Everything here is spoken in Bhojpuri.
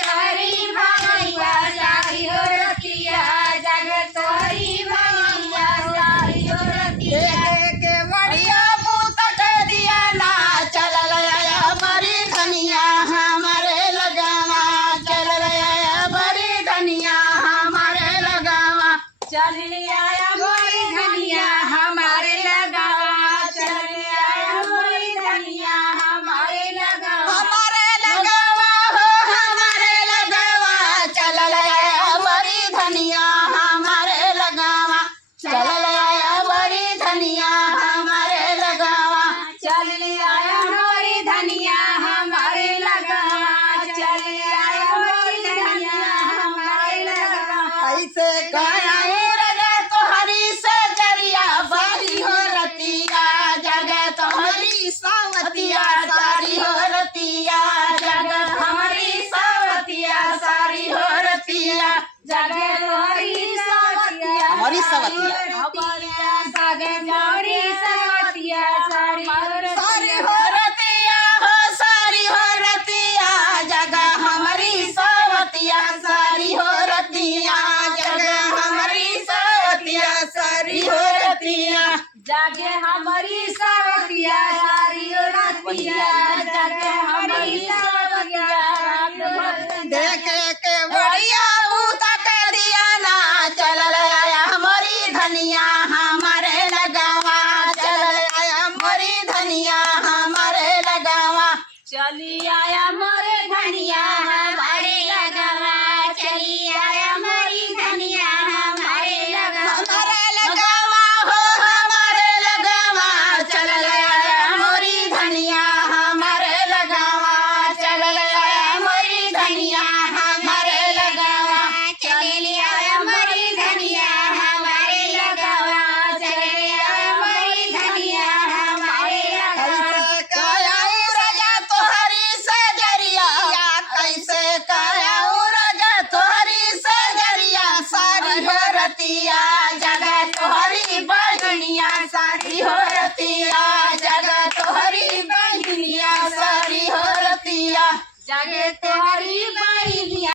चोरी भंगैया सारी हो रतिया जागे तोरी भंगैया सारी हो रतिया के बढ़िया पूत के दिया ना चलल आया बड़ी धनिया हमारे लगावा चलल आया बड़ी धनिया हमारे लगावा चल आया मोरी धनिया हमारे लगावा चल आया मोरी धनिया हमारे लगावा हमारे लगावा हो हमारे लगावा चलल आया बड़ी धनिया हमारे लगावा चलल आया बड़ी धनिया हमारे लगावा चल आया मोरी धनिया हमारे लगावा चल आया मोरी धनिया हमारे लगावा ऐसे गाया रगे तोहरी से जरिया बारी हो रतिया जगे तोहरी सावतिया सारी हो रतिया जगे हमारी सावतिया सारी हो रतिया जगे तोरी सवतिया हमारी सवतिया जगे मोरी सवतिया सारी सारी हो रतिया हो सारी हो रतिया जगे हमारी सावतिया सारी हो रतिया जगे हमारी सावतिया सारी हो रतिया जागे हमारी सवतिया सारी रतिया जागे हमारी सवतिया देखे के बढ़िया बूता के दिया ना चलल आया हमारी धनिया हमारे लगावा चलल आया हमारी धनिया हमारे लगावा चली आया मोरे धनिया हमारे लगावा चली आया मोरी धनिया हमारे लगावा हमारे लगावा हो हमारे लगावा चलल आया हमारी धनिया हमारे लगावा चलल आया हमारी धनिया हमारे लगावा चली आया मोरी धनिया हमारे लगावा चली आया मोरी धनिया हमारे लगावा कैसे कायाऊ राजा तोहरी से जरिया कैसे कायाऊ राजा तोहरी से जरिया सारी हो रतिया जगह तोहरी बहनिया सारी हो रतिया जगह तोहरी बहनिया सारी हो रतिया जागे तोहरी बाई